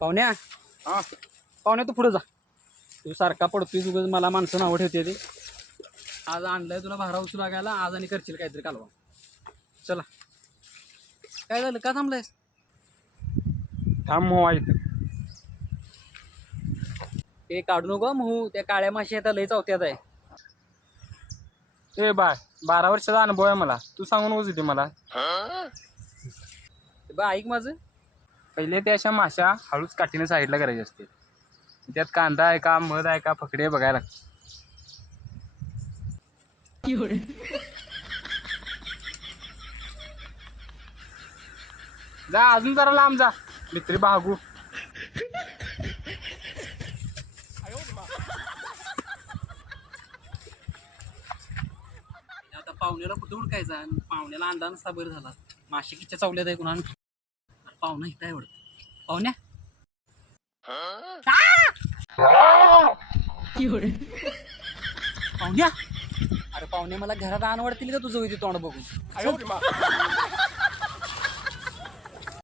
पाहुण्या. हा. पाहुण्या तू पुढे जा. तू सारखा पडतोय तुझं मला माणसं नावं ठेवते ते. आज आणलंय तुला भारा उचलू लागायला आज आणि करशील काहीतरी कालवा. चला. काय झालं? का थांबलायस? थांब हो ते काढू नको महू त्या काळ्या माशी आता लय चावत्यात आहे. ए बाय बारा वर्षाचा अनुभव आहे मला. तू सांगून नकोस इथे मला. बा ऐक माझं. पहिले त्या अशा माशा हळूच काठीने साईडला करायच्या असते त्यात कांदा आहे का मध आहे का फकडे बघायला. जा अजून जरा लांब जा. मित्री भागू. आता पाहुण्याला कुठं उडकायचा? आणि पाहुण्याला अंदाज नसता बरं झाला. माशी किच्या चावल्यात आहे कुणा पाहुणा इथं आहे पाहुण्या? पाहुण्या? अरे पाहुणे मला घरात आणवडतील का तुझं इथे तोंड बघून.